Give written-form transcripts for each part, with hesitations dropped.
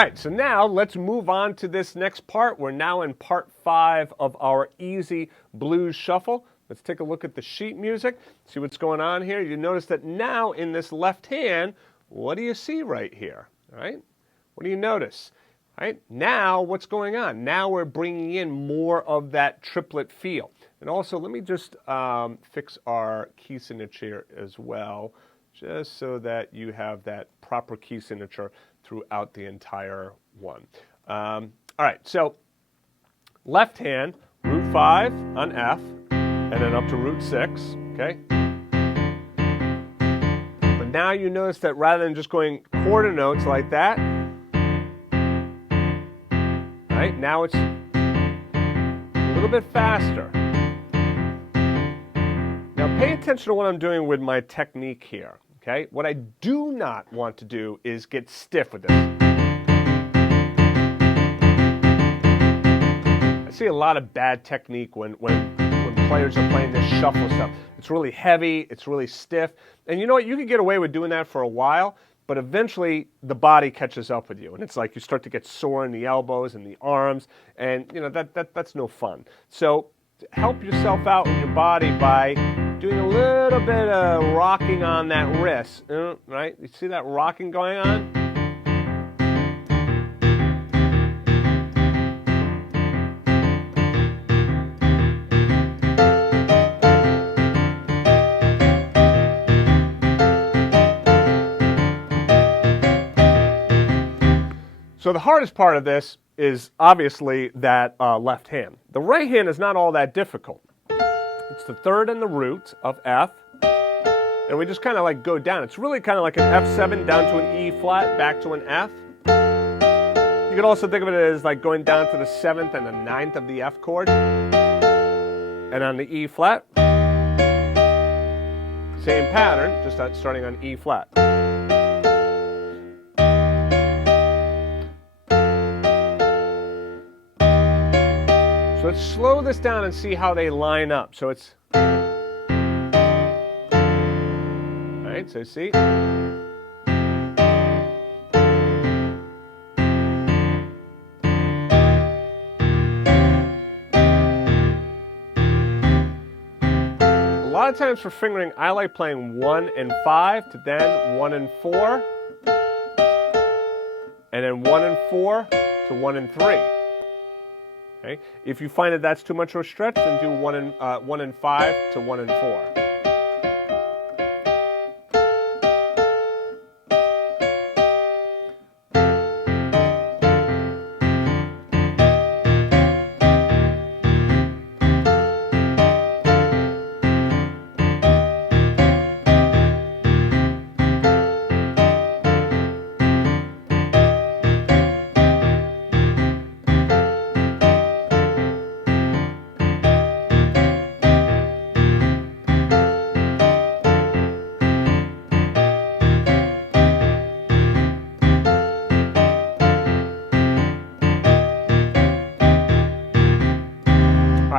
right, so now let's move on to this next part. We're now in part 5 of our easy blues shuffle. Let's take a look at the sheet music, see what's going on here. You notice that now in this left hand, what do you see right here? All right? What do you notice? All right? Now, what's going on? Now we're bringing in more of that triplet feel. And also, let me just fix our key signature as well, just so that you have that proper key signature throughout the entire one. All right, so left hand, root 5 on F, and then up to root 6, okay? But now you notice that rather than just going quarter notes like that, right, now it's a little bit faster. Now pay attention to what I'm doing with my technique here. Okay? What I do not want to do is get stiff with this. I see a lot of bad technique when players are playing this shuffle stuff. It's really heavy, it's really stiff, and you know what? You can get away with doing that for a while, but eventually the body catches up with you, and it's like you start to get sore in the elbows and the arms, and you know that's no fun. So help yourself out in your body by doing a little bit of rocking on that wrist, right? You see that rocking going on? So the hardest part of this is obviously that left hand. The right hand is not all that difficult. It's the third and the root of F, and we just kind of like go down. It's really kind of like an F7 down to an E flat, back to an F. You can also think of it as like going down to the 7th and the 9th of the F chord, and on the E flat, same pattern, just starting on E flat. So let's slow this down and see how they line up. So it's, all right, so see. A lot of times for fingering, I like playing 1 and 5 to then 1 and 4, and then 1 and 4 to 1 and 3. Okay. If you find that that's too much of a stretch, then do 1 and 5 to 1 and 4.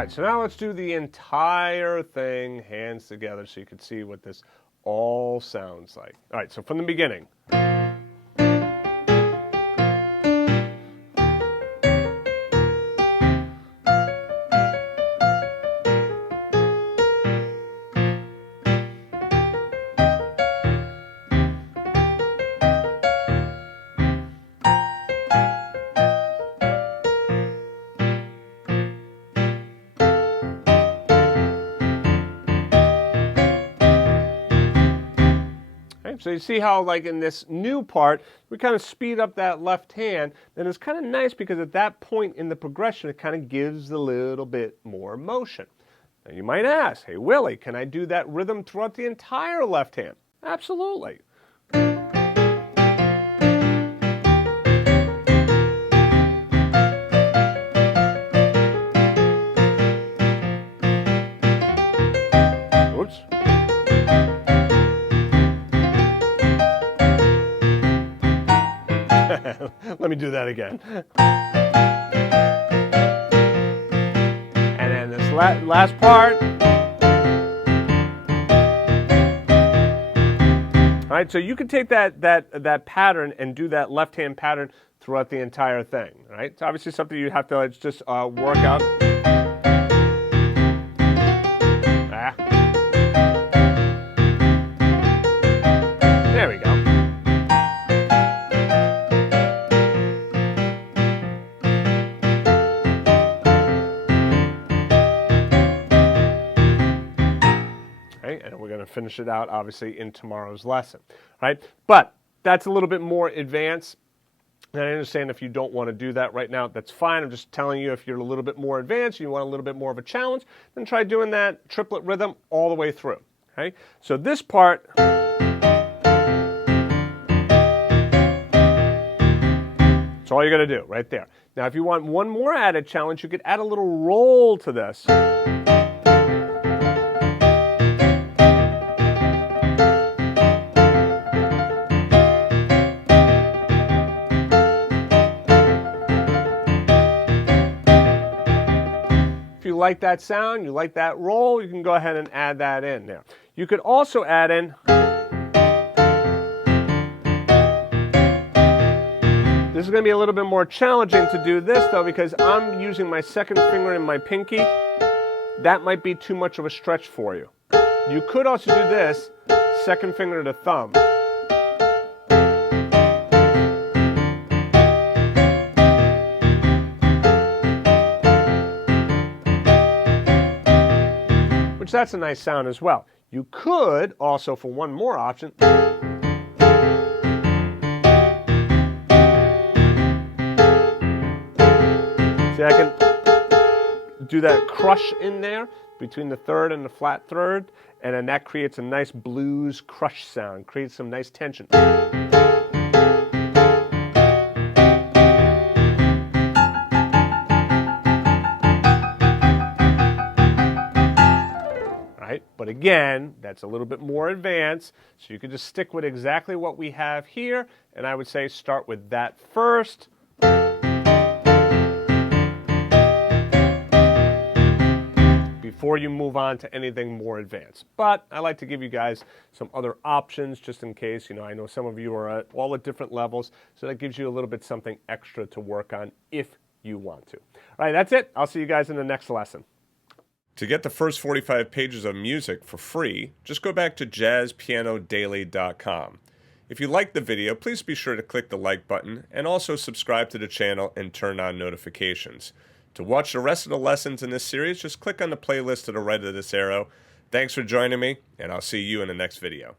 So now let's do the entire thing hands together so you can see what this all sounds like. All right, so from the beginning. So you see how, like in this new part, we kind of speed up that left hand, and it's kind of nice because at that point in the progression, it kind of gives a little bit more motion. Now you might ask, hey Willie, can I do that rhythm throughout the entire left hand? Absolutely. Oops. Let me do that again. And then this last part. All right, so you can take that pattern and do that left-hand pattern throughout the entire thing, right? It's obviously something you have to just work out. There we go. Okay, and we're going to finish it out, obviously, in tomorrow's lesson, right? But that's a little bit more advanced. And I understand if you don't want to do that right now, that's fine. I'm just telling you, if you're a little bit more advanced, you want a little bit more of a challenge, then try doing that triplet rhythm all the way through, okay? So this part, that's all you're going to do right there. Now, if you want one more added challenge, you could add a little roll to this. If you like that sound, you like that roll, you can go ahead and add that in there. You could also add in, this is going to be a little bit more challenging to do this though, because I'm using my second finger and my pinky. That might be too much of a stretch for you. You could also do this, second finger to thumb. Which that's a nice sound as well. You could also, for one more option, see, I can do that crush in there between the third and the flat third, and then that creates a nice blues crush sound, creates some nice tension. But again, that's a little bit more advanced, so you can just stick with exactly what we have here, and I would say start with that first. Before you move on to anything more advanced. But I like to give you guys some other options just in case. You know, I know some of you are at all at different levels, so that gives you a little bit something extra to work on if you want to. All right, that's it. I'll see you guys in the next lesson. To get the first 45 pages of music for free, just go back to jazzpianodaily.com. If you liked the video, please be sure to click the like button and also subscribe to the channel and turn on notifications. To watch the rest of the lessons in this series, just click on the playlist to the right of this arrow. Thanks for joining me, and I'll see you in the next video.